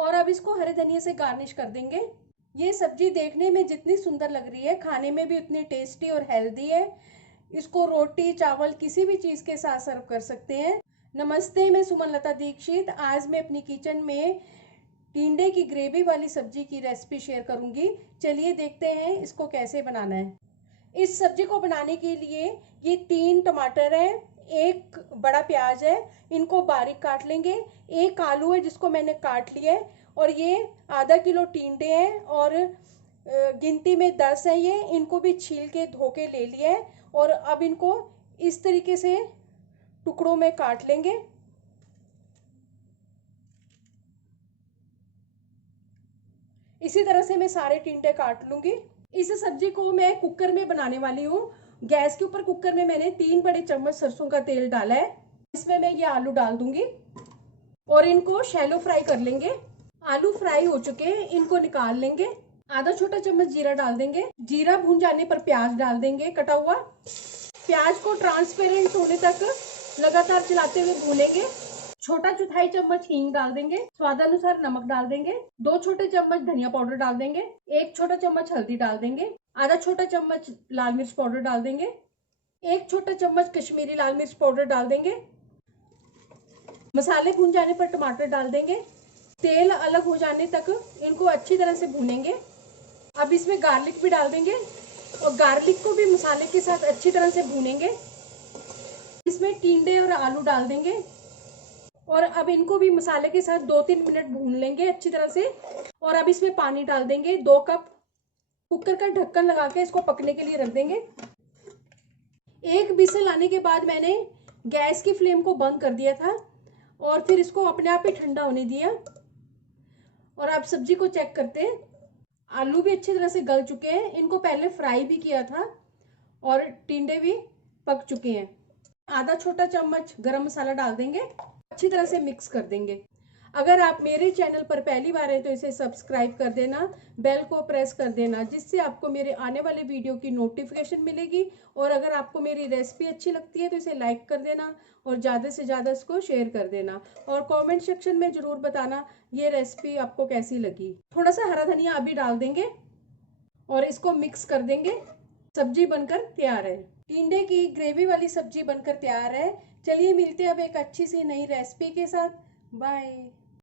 और अब इसको हरे धनिया से गार्निश कर देंगे। ये सब्जी देखने में जितनी सुंदर लग रही है, खाने में भी उतनी टेस्टी और हेल्दी है। इसको रोटी चावल किसी भी चीज़ के साथ सर्व कर सकते हैं। नमस्ते, मैं सुमन लता दीक्षित। आज मैं अपनी किचन में टिंडे की ग्रेवी वाली सब्जी की रेसिपी शेयर करूंगी। चलिए देखते हैं इसको कैसे बनाना है। इस सब्जी को बनाने के लिए ये 3 टमाटर है, 1 बड़ा प्याज है, इनको बारीक काट लेंगे। 1 आलू है जिसको मैंने काट लिया है, और ये आधा किलो टिंडे हैं और गिनती में 10 है ये। इनको भी छील के धो के ले लिया है, और अब इनको इस तरीके से टुकड़ों में काट लेंगे। इसी तरह से मैं सारे टिंडे काट लूंगी। इस सब्जी को मैं कुकर में बनाने वाली हूँ। गैस के ऊपर कुकर में मैंने 3 बड़े चम्मच सरसों का तेल डाला है। इसमें मैं ये आलू डाल दूंगी और इनको शैलो फ्राई कर लेंगे। आलू फ्राई हो चुके हैं, इनको निकाल लेंगे। आधा छोटा चम्मच जीरा डाल देंगे। जीरा भून जाने पर प्याज डाल देंगे कटा हुआ। प्याज को ट्रांसपेरेंट होने तक लगातार चलाते हुए भूनेंगे। छोटा चौथाई चम्मच हींग डाल देंगे। स्वादानुसार नमक डाल देंगे। 2 छोटे चम्मच धनिया पाउडर डाल देंगे। 1 छोटा चम्मच हल्दी डाल देंगे। आधा छोटा चम्मच लाल मिर्च पाउडर डाल देंगे। 1 छोटा चम्मच कश्मीरी लाल मिर्च पाउडर डाल देंगे। मसाले भून जाने पर टमाटर डाल देंगे। तेल अलग हो जाने तक इनको अच्छी तरह से भूनेंगे। अब इसमें गार्लिक भी डाल देंगे और गार्लिक को भी मसाले के साथ अच्छी तरह से भूनेंगे। इसमें टिंडे और आलू डाल देंगे और अब इनको भी मसाले के साथ 2-3 मिनट भून लेंगे अच्छी तरह से। और अब इसमें पानी डाल देंगे 2 कप। कुकर का ढक्कन लगा के इसको पकने के लिए रख देंगे। 1 विसल आने के बाद मैंने गैस की फ्लेम को बंद कर दिया था और फिर इसको अपने आप ही ठंडा होने दिया। और अब सब्जी को चेक करते हैं। आलू भी अच्छी तरह से गल चुके हैं, इनको पहले फ्राई भी किया था, और टिंडे भी पक चुके हैं। आधा छोटा चम्मच गरम मसाला डाल देंगे, अच्छी तरह से मिक्स कर देंगे। अगर आप मेरे चैनल पर पहली बार है तो इसे सब्सक्राइब कर देना, बेल को प्रेस कर देना, जिससे आपको मेरे आने वाले वीडियो की नोटिफिकेशन मिलेगी। और अगर आपको मेरी रेसिपी अच्छी लगती है तो इसे लाइक कर देना और ज़्यादा से ज़्यादा इसको शेयर कर देना। और कमेंट सेक्शन में ज़रूर बताना ये रेसिपी आपको कैसी लगी। थोड़ा सा हरा धनिया अभी डाल देंगे और इसको मिक्स कर देंगे। सब्जी बनकर तैयार है। टिंडे की ग्रेवी वाली सब्जी बनकर तैयार है। चलिए मिलते हैं अब एक अच्छी सी नई रेसिपी के साथ। बाय।